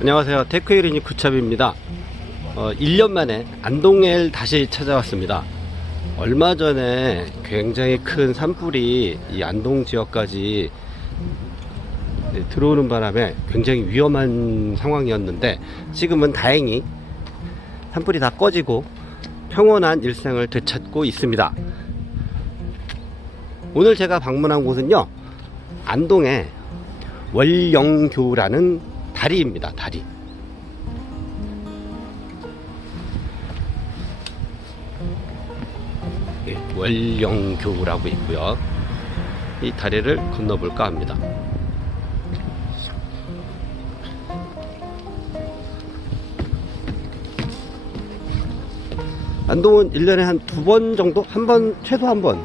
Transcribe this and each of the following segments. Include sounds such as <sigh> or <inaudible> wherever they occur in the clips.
안녕하세요. 테크이리니 구찹입니다. 어, 1년 만에 안동엘 다시 찾아왔습니다. 얼마 전에 굉장히 큰 산불이 이 안동 지역까지 네, 들어오는 바람에 굉장히 위험한 상황이었는데 지금은 다행히 산불이 다 꺼지고 평온한 일상을 되찾고 있습니다. 오늘 제가 방문한 곳은요, 안동의 월영교라는 다리입니다. 다리. 예, 월영교라고 있고요. 이 다리를 건너볼까 합니다. 안동은 1년에 한 두 번 정도? 한 번, 최소 한 번,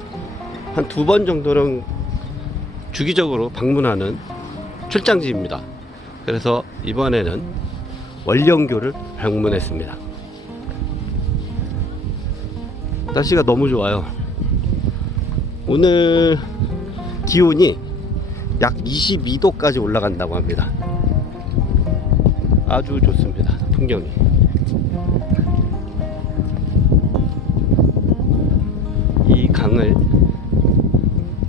한 두 번 정도는 주기적으로 방문하는 출장지입니다. 그래서 이번에는 월령교를 방문했습니다. 날씨가 너무 좋아요. 오늘 기온이 약 22도까지 올라간다고 합니다. 아주 좋습니다. 풍경이. 이 강을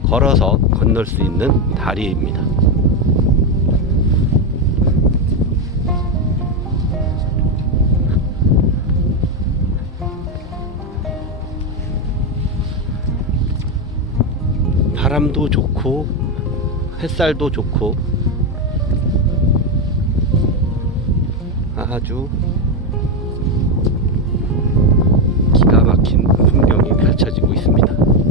걸어서 건널 수 있는 다리입니다. 바람도 좋고 햇살도 좋고 아주 기가 막힌 풍경이 펼쳐지고 있습니다.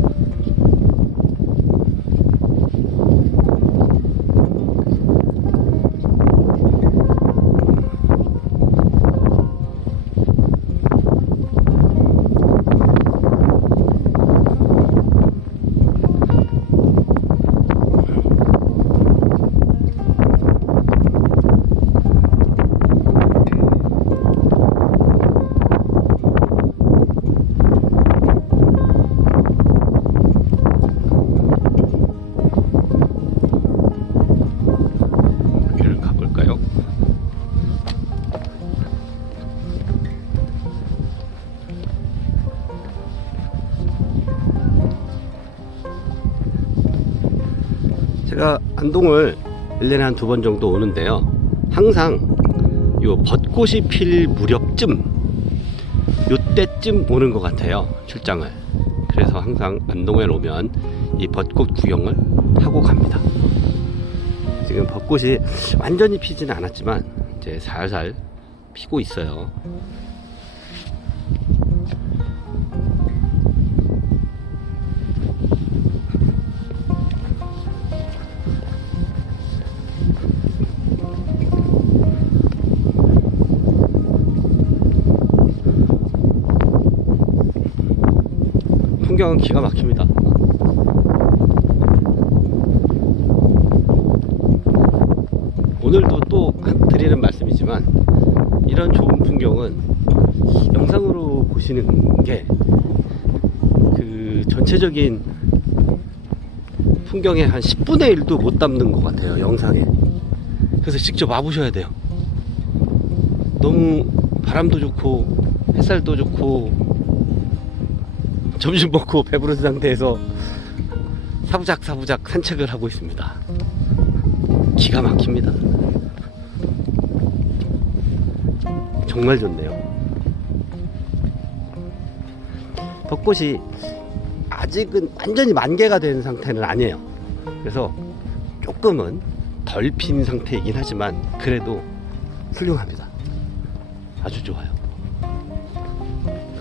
제가 안동을 1년에 한 두 번 정도 오는데요. 항상 요 벚꽃이 필 무렵쯤 요때쯤 오는 것 같아요. 출장을. 그래서 항상 안동에 오면 이 벚꽃 구경을 하고 갑니다. 지금 벚꽃이 완전히 피지는 않았지만 이제 살살 피고 있어요. 풍경은 기가 막힙니다. 오늘도 또 한- 드리는 말씀이지만 이런 좋은 풍경은 영상으로 보시는 게 그 전체적인 풍경의 한 10분의 1도 못 담는 것 같아요 영상에 그래서 직접 와보셔야 돼요 너무 바람도 좋고 햇살도 좋고 점심 먹고 배부른 상태에서 사부작 사부작 산책을 하고 있습니다 기가 막힙니다 정말 좋네요. 벚꽃이 아직은 완전히 만개가 된 상태는 아니에요. 그래서 조금은 덜 핀 상태이긴 하지만 그래도 훌륭합니다. 아주 좋아요.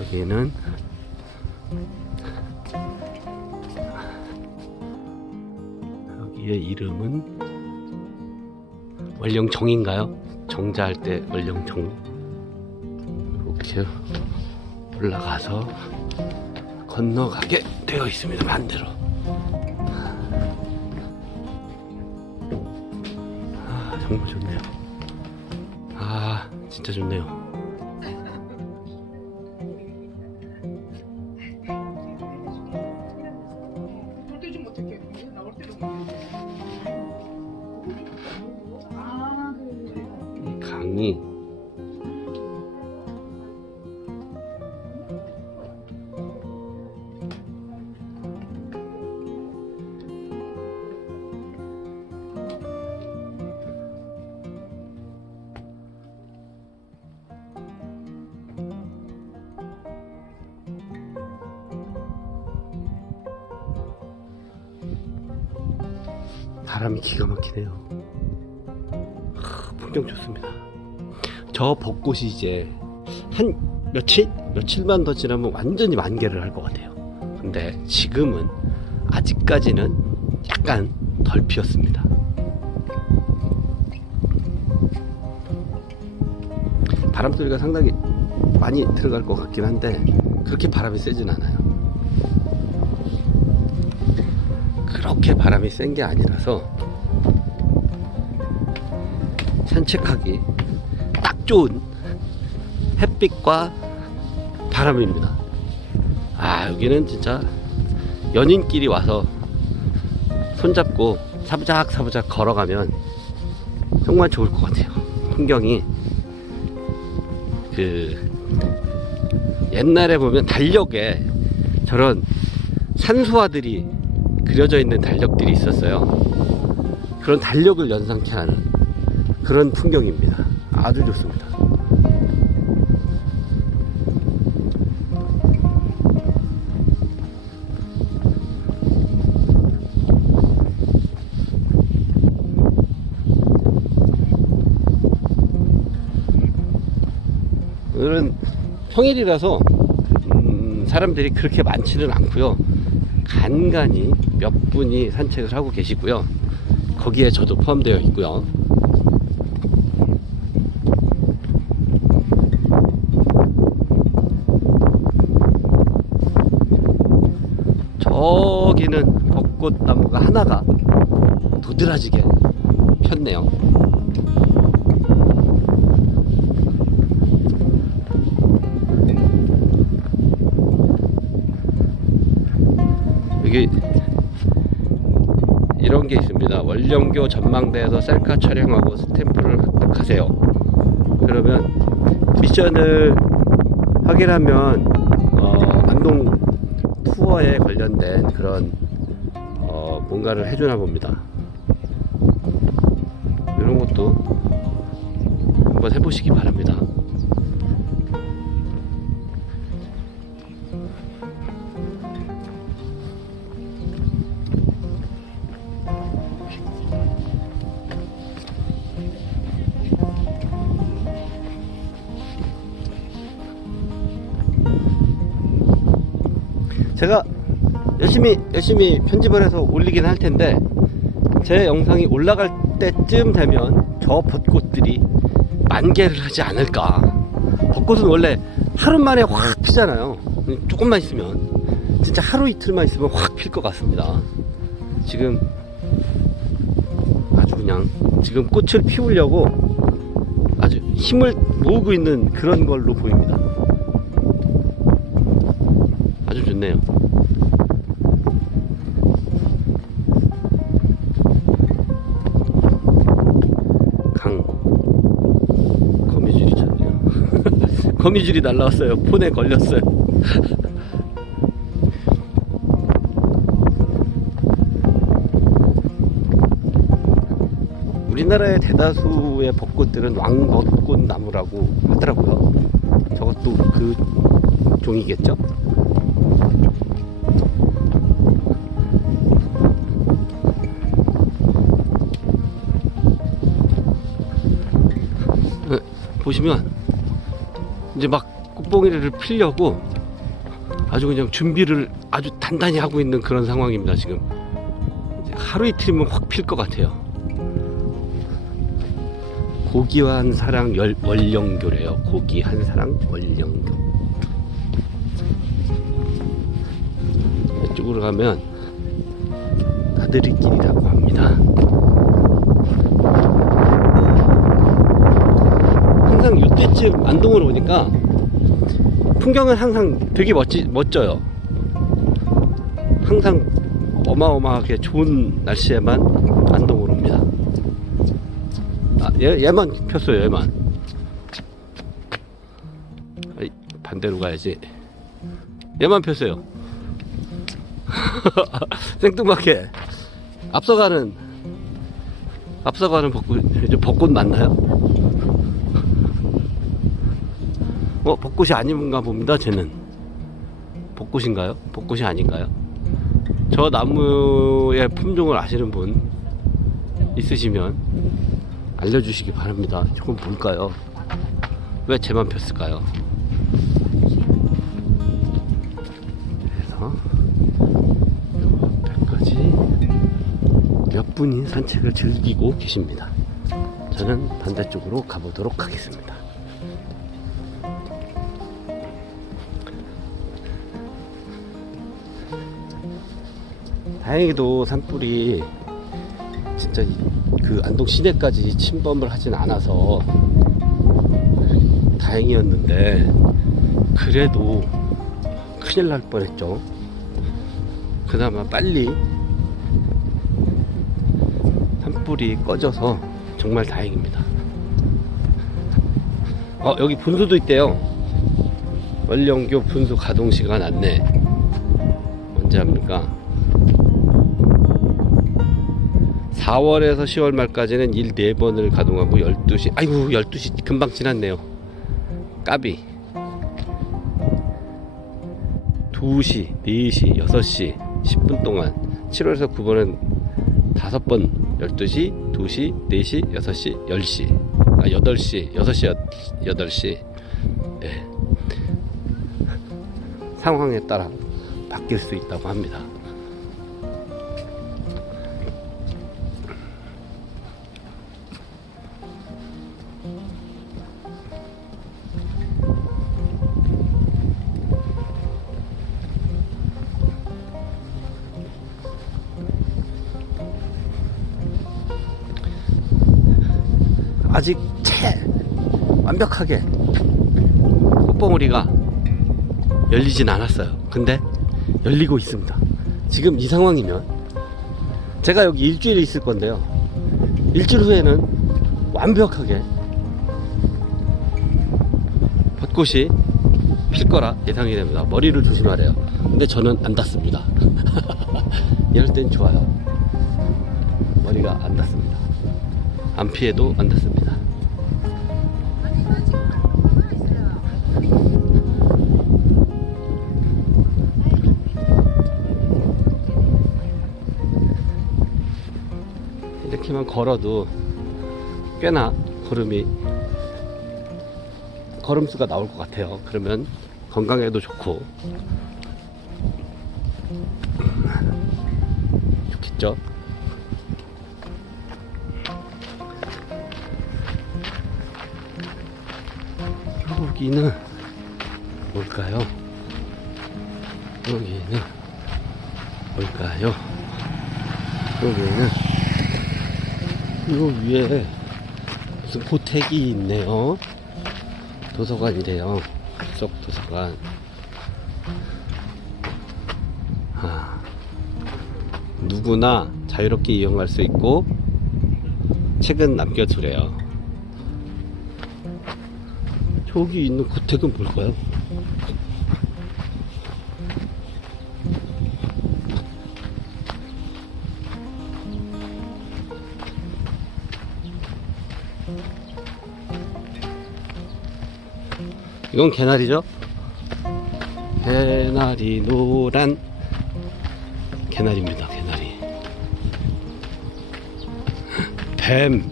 여기는 여기의 이름은 월령정인가요? 정자할 때 월령정 이렇게 올라가서 건너가게 되어 있습니다. 반대로. 아, 정말 좋네요. 아, 진짜 좋네요. 바람이 기가 막히네요. 하, 풍경 좋습니다. 저 벚꽃이 이제 한 며칠? 며칠만 더 지나면 완전히 만개를 할 것 같아요. 근데 지금은 아직까지는 약간 덜 피었습니다. 바람 소리가 상당히 많이 들어갈 것 같긴 한데 그렇게 바람이 세진 않아요. 그렇게 바람이 센 게 아니라서 산책하기 딱 좋은 햇빛과 바람입니다. 아 여기는 진짜 연인끼리 와서 손잡고 사부작 사부작 걸어가면 정말 좋을 것 같아요. 풍경이 그 옛날에 보면 달력에 저런 산수화들이 그려져 있는 달력들이 있었어요. 그런 달력을 연상케 하는 그런 풍경입니다. 아주 좋습니다. 오늘은 평일이라서 음, 사람들이 그렇게 많지는 않고요. 간간히 몇 분이 산책을 하고 계시고요. 거기에 저도 포함되어 있고요. 저기는 벚꽃 나무가 하나가 도드라지게 폈네요. 여기 이런 게 있습니다. 원령교 전망대에서 셀카 촬영하고 스탬프를 획득하세요. 그러면 미션을 확인하면 어, 안동 투어에 관련된 그런 어, 뭔가를 해주나 봅니다. 이런 것도 한번 해보시기 바랍니다. 제가 열심히 열심히 편집을 해서 올리긴 할 텐데 제 영상이 올라갈 때쯤 되면 저 벚꽃들이 만개를 하지 않을까. 벚꽃은 원래 하루 만에 확 피잖아요. 조금만 있으면 진짜 하루 이틀만 있으면 확 필 것 같습니다. 지금 아주 그냥 지금 꽃을 피우려고 아주 힘을 모으고 있는 그런 걸로 보입니다. 좋네요. 강 거미줄이 쳤네요. <laughs> 거미줄이 날라왔어요. 폰에 걸렸어요. <laughs> 우리나라의 대다수의 벚꽃들은 왕벚꽃 나무라고 하더라고요. 저것도 그 종이겠죠? 네, 보시면 이제 막 꽃봉이를 피려고 아주 그냥 준비를 아주 단단히 하고 있는 그런 상황입니다 지금. 하루 이틀이면 확 필 것 같아요. 고기한 사랑 열, 월령교래요. 고기 한 사랑 월령교 쪽으로 가면 나들이길이라고 합니다. 항상 이때쯤 안동으로 오니까 풍경은 항상 되게 멋지, 멋져요. 항상 어마어마하게 좋은 날씨에만 안동으로 옵니다. 아, 얘, 얘만 폈어요, 얘만. 반대로 가야지. 얘만 폈어요. <laughs> 생뚱맞게 앞서가는 앞서가는 벚꽃 벚꽃 맞나요? 어 벚꽃이 아닌가 봅니다. 쟤는 벚꽃인가요? 벚꽃이 아닌가요? 저 나무의 품종을 아시는 분 있으시면 알려주시기 바랍니다. 저건 뭘까요? 왜 쟤만 폈을까요? 분이 산책을 즐기고 계십니다. 저는 반대쪽으로 가보도록 하겠습니다. 다행히도 산불이 진짜 이- 그 안동 시내까지 침범을 하진 않아서 다행이었는데 그래도 큰일 날 뻔했죠. 그나마 빨리 산불이 꺼져서 정말 다행입니다. 어 여기 분수도 있대요. 원령교 분수 가동 시간 안내 언제 합니까? 4월에서 10월 말까지는 일 4번을 가동하고 12시 아이고 12시 금방 지났네요 까비 2시, 4시, 6시 10분 동안 7월에서 9번은 5번 12시, 2시, 4시, 6시, 10시. 아 8시, 6시, 8시. 네. 상황에 따라 바뀔 수 있다고 합니다 완벽하게 꽃봉오리가 열리진 않았어요. 근데 열리고 있습니다. 지금 이 상황이면 제가 여기 일주일 있을 건데요. 일주일 후에는 완벽하게 벚꽃이 필 거라 예상이 됩니다. 머리를 조심하래요. 근데 저는 안 닿습니다. <laughs> 이럴 땐 좋아요. 머리가 안 닿습니다. 안 피해도 안 닿습니다. 이렇게만 걸어도 꽤나 걸음이 걸음수가 나올 것 같아요. 그러면 건강에도 좋고 좋겠죠? 여기는 뭘까요? 여기는 뭘까요? 여기는 요 위에 무슨 보택이 있네요. 도서관이래요. 속 도서관. 아, 누구나 자유롭게 이용할 수 있고 책은 남겨두래요. 저기 있는 고택은 뭘까요? 이건 개나리죠? 개나리 노란 개나리입니다. 개나리. 뱀,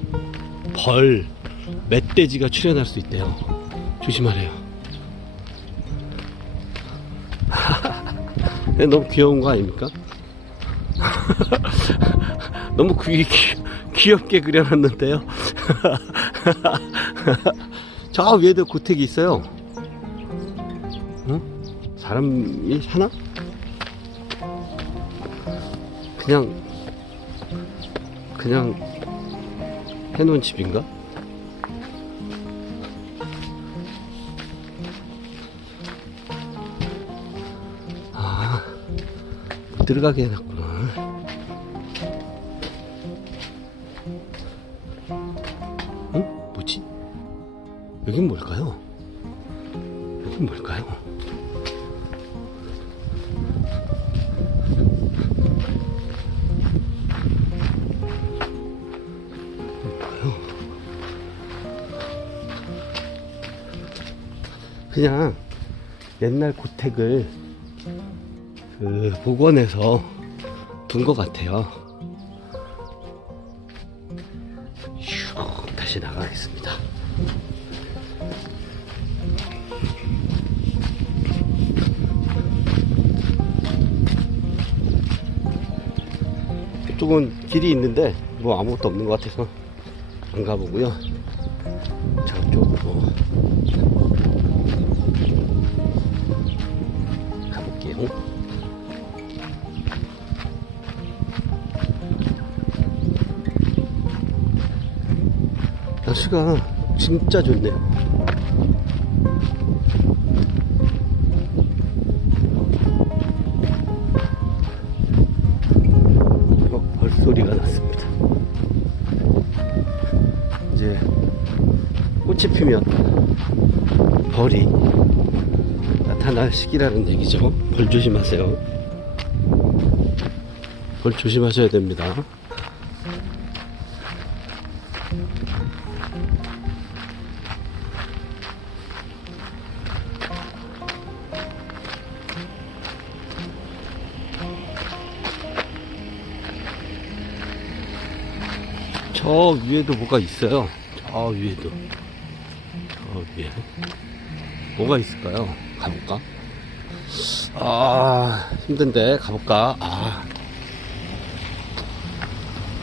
벌, 멧돼지가 출현할 수 있대요. 조심하래요. <laughs> 너무 귀여운 거 아닙니까? <laughs> 너무 귀, 귀, 귀엽게 그려놨는데요. <laughs> 저 위에도 고택이 있어요. 어? 사람이 사나? 그냥 그냥 해놓은 집인가? 아, 못 들어가게 해놨구나. 그냥 옛날 고택을 그 복원해서 둔 것 같아요. 슉 다시 나가겠습니다. 이쪽은 길이 있는데 뭐 아무것도 없는 것 같아서 안 가보고요. 저쪽으로 날씨가 진짜 좋네요. 어, 벌소리가 났습니다. 이제 꽃이 피면 벌이 나타날 시기라는 얘기죠. 벌 조심하세요. 벌 조심하셔야 됩니다. 위에도 뭐가 있어요. 저 위에도. 저 위에. 뭐가 있을까요? 가볼까? 아, 힘든데, 가볼까? 아.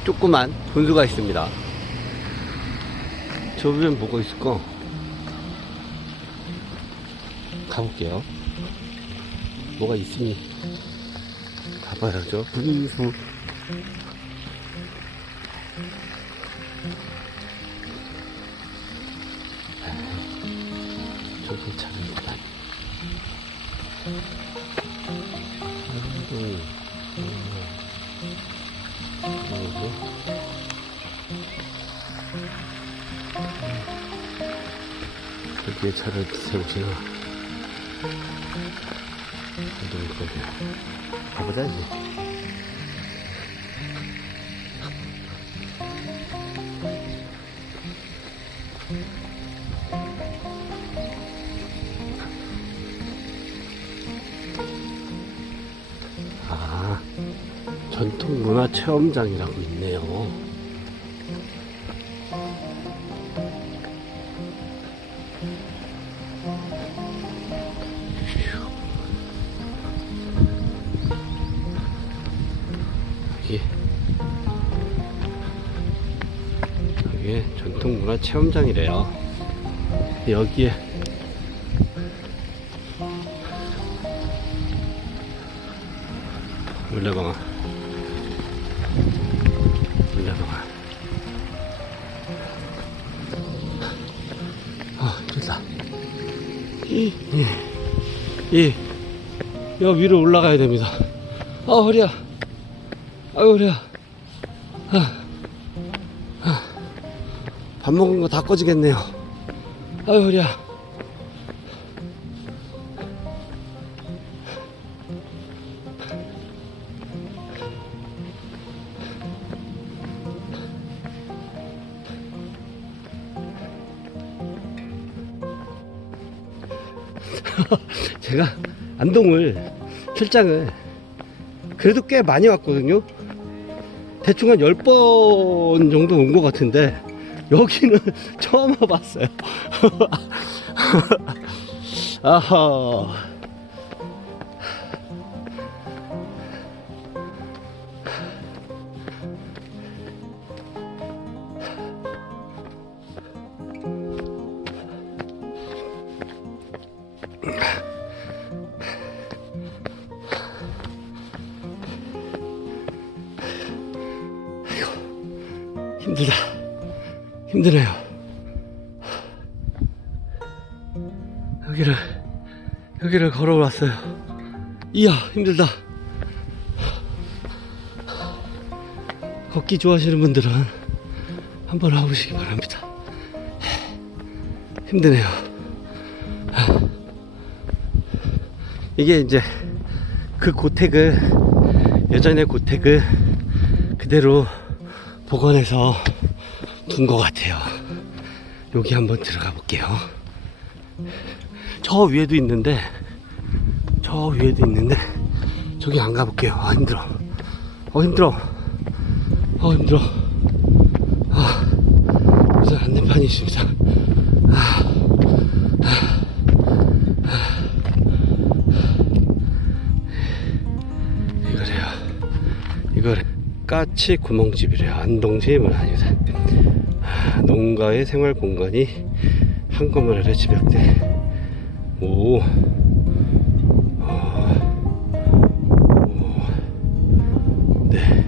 조그만 분수가 있습니다. 저 위엔 뭐가 있을까? 가볼게요. 뭐가 있으니 가봐야죠. 분수. 차를 세우세요. 이동 거리. 가보자 이제. 아, 전통 문화 체험장이라고 있네 체험장이래요. 여기에 물레방아. 물레방아. 아 힘들다. 이, 이, 이, 여 위로 올라가야 됩니다. 아 허리야. 아유 허리야. 아, 아. 밥 먹은 거 다 꺼지겠네요 아유 허리야 <laughs> 제가 안동을 출장을 그래도 꽤 많이 왔거든요. 대충 한 10번 정도 온 것 같은데 여기는 <laughs> 처음 와봤어요. <laughs> 아하. 힘들다. 힘드네요. 여기를, 여기를 걸어왔어요. 이야, 힘들다. 걷기 좋아하시는 분들은 한번 와보시기 바랍니다. 힘드네요. 이게 이제 그 고택을 예전의 고택을 그대로 복원해서 둔것 같아요. 여기 한번 들어가 볼게요. 저 위에도 있는데 저 위에도 있는데 저기 안 가볼게요. 아 힘들어. 어 힘들어. 어 힘들어. 아 무슨 안내판이 있습니다. 아, 이거래요. 이걸 까치 구멍집이래요. 안동집은 아니다. 아, 농가의 생활 공간이 한꺼번에 집약돼. 오. 오. 네.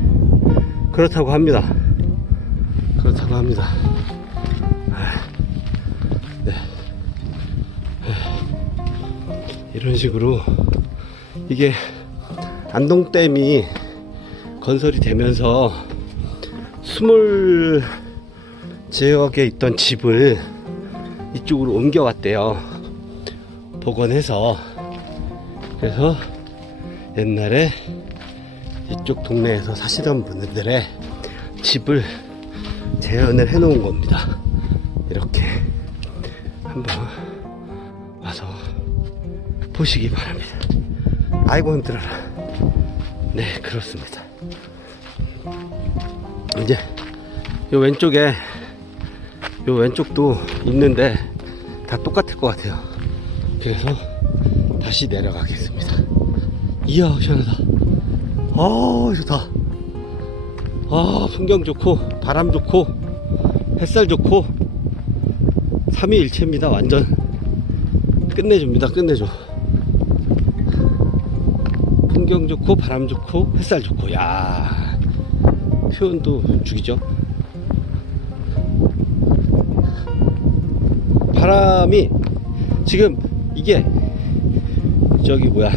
그렇다고 합니다. 그렇다고 합니다. 아, 네. 아, 이런 식으로 이게 안동댐이 건설이 되면서 스몰 지역에 있던 집을 이쪽으로 옮겨왔대요. 복원해서. 그래서 옛날에 이쪽 동네에서 사시던 분들의 집을 재현을 해 놓은 겁니다. 이렇게 한번 와서 보시기 바랍니다. 아이고 힘들어라. 네, 그렇습니다. 이제 요 왼쪽에 요 왼쪽도 있는데 다 똑같을 것 같아요. 그래서 다시 내려가겠습니다. 이야, 시원하다. 아, 좋다. 아, 풍경 좋고, 바람 좋고, 햇살 좋고, 삼위일체입니다. 완전 끝내줍니다. 끝내줘. 풍경 좋고, 바람 좋고, 햇살 좋고, 야 표현도 죽이죠. 바람이 지금 이게 저기 뭐야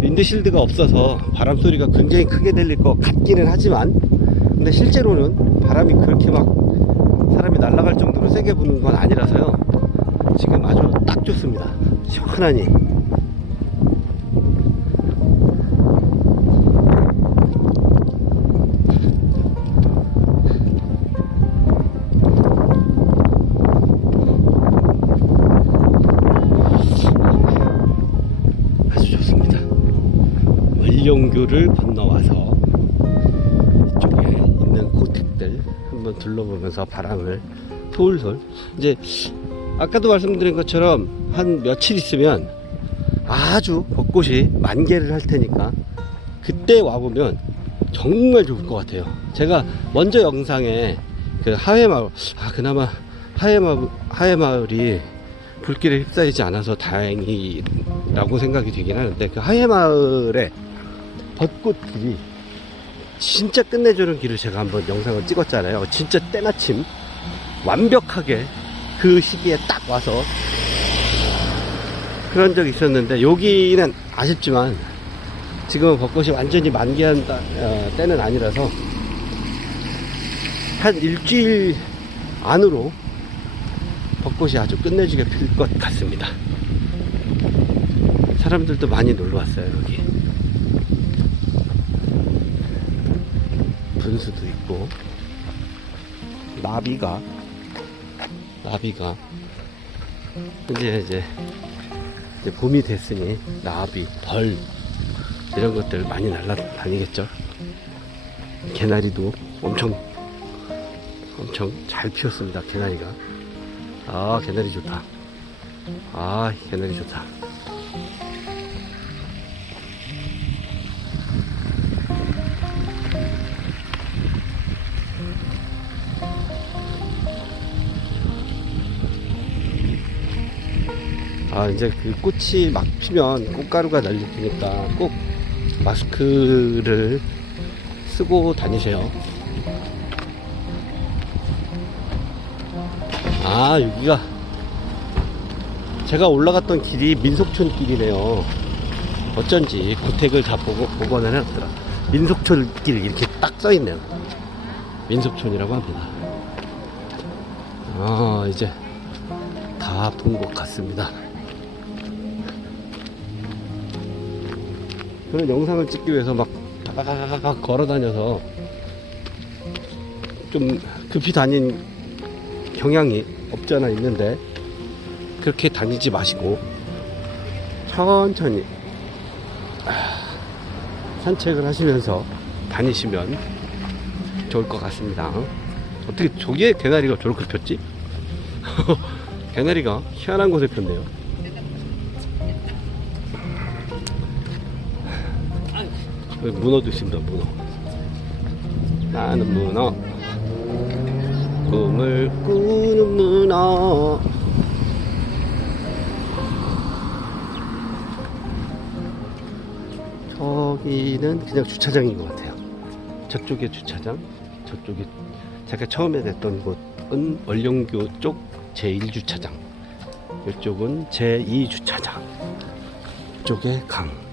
윈드실드가 없어서 바람 소리가 굉장히 크게 들릴 것 같기는 하지만 근데 실제로는 바람이 그렇게 막 사람이 날아갈 정도로 세게 부는 건 아니라서요. 지금 아주 딱 좋습니다. 시원하니 원룡교를 건너와서 이쪽에 있는 고택들 한번 둘러보면서 바람을 솔솔 이제 아까도 말씀드린 것처럼 한 며칠 있으면 아주 벚꽃이 만개를 할 테니까 그때 와보면 정말 좋을 것 같아요. 제가 먼저 영상에 그 하회마을 아 그나마 하회마을 하회마을이 불길에 휩싸이지 않아서 다행이라고 생각이 되긴 하는데 그 하회마을에 벚꽃길이 진짜 끝내주는 길을 제가 한번 영상을 찍었잖아요. 진짜 때마침 완벽하게 그 시기에 딱 와서 그런 적이 있었는데 여기는 아쉽지만 지금 벚꽃이 완전히 만개한 다- 어, 때는 아니라서 한 일주일 안으로 벚꽃이 아주 끝내주게 필 것 같습니다. 사람들도 많이 놀러 왔어요, 여기. 분수도 있고, 나비가, 나비가, 이제 이제, 이제 봄이 됐으니, 나비, 벌, 이런 것들 많이 날라다니겠죠. 개나리도 엄청, 엄청 잘 피었습니다, 개나리가. 아 개나리 좋다. 아 개나리 좋다 아 이제 그 꽃이 막 피면 꽃가루가 날릴 테니까 꼭 마스크를 쓰고 다니세요. 아 여기가 제가 올라갔던 길이 민속촌 길이네요. 어쩐지 고택을 다 보고 복원을 해놨더라. 민속촌 길 이렇게 딱 써있네요. 민속촌이라고 합니다. 아 이제 다 본 것 같습니다 그런 영상을 찍기 위해서 막 걸어 다녀서 좀 급히 다닌 경향이 없지 않아 있는데 그렇게 다니지 마시고 천천히 아, 산책을 하시면서 다니시면 좋을 것 같습니다. 어떻게 저기에 개나리가 저렇게 폈지? <laughs> 개나리가 희한한 곳에 폈네요. 여기 문어도 있습니다, 문어. 나는 문어. 꿈을 꾸는 문어. 저기는 그냥 주차장인 것 같아요. 저쪽에 주차장, 저쪽에 제가 처음에 냈던 곳은 원령교 쪽 제1주차장, 이쪽은 제2주차장, 이쪽에 강.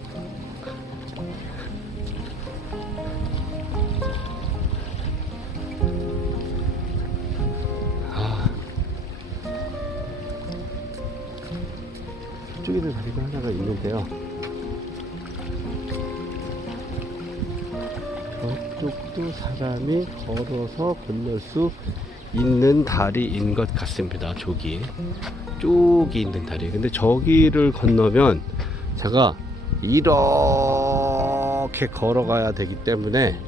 있는데요. 저쪽도 사람이 걸어서 건널 수 있는 다리인 것 같습니다. 저기 쪽이 있는 다리. 근데 저기를 건너면 제가 이렇게 걸어가야 되기 때문에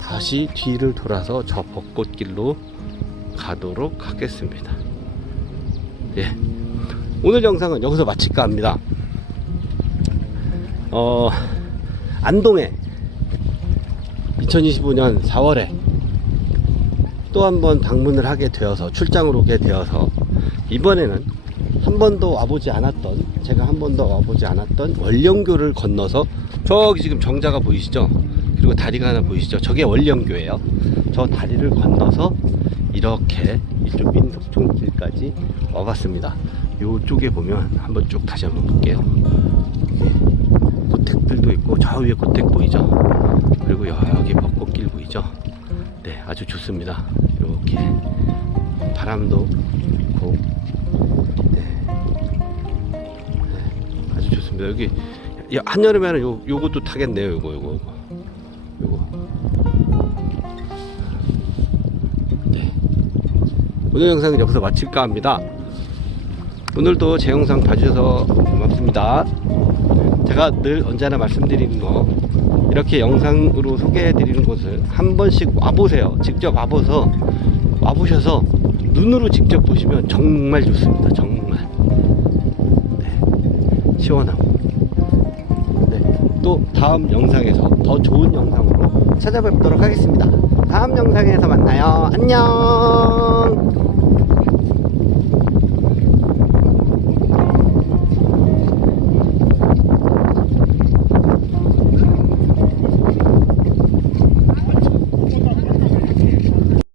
다시 뒤를 돌아서 저 벚꽃길로 가도록 하겠습니다. 예. 오늘 영상은 여기서 마칠까 합니다. 어, 안동에 2025년 4월에 또 한 번 방문을 하게 되어서 출장을 오게 되어서 이번에는 한 번도 와보지 않았던 제가 한 번도 와보지 않았던 원령교를 건너서 저기 지금 정자가 보이시죠? 그리고 다리가 하나 보이시죠? 저게 원령교예요. 저 다리를 건너서 이렇게 이쪽 민속촌길까지 와봤습니다. 요쪽에 보면 한번 쭉 다시 한번 볼게요. 고택들도 있고 저 위에 고택 보이죠? 그리고 여기 벚꽃길 보이죠? 네, 아주 좋습니다. 이렇게 바람도 있고, 네, 네, 아주 좋습니다. 여기 야, 한여름에는 요 요것도 타겠네요. 요거 요거 요거 요거. 네. 오늘 영상은 여기서 마칠까 합니다. 오늘도 제 영상 봐주셔서 고맙습니다. 제가 늘 언제나 말씀드리는 거 이렇게 영상으로 소개해 드리는 곳을 한 번씩 와보세요. 직접 와보서 와보셔서 눈으로 직접 보시면 정말 좋습니다. 정말 네, 시원하고 네, 또 다음 영상에서 더 좋은 영상으로 찾아뵙도록 하겠습니다. 다음 영상에서 만나요. 안녕.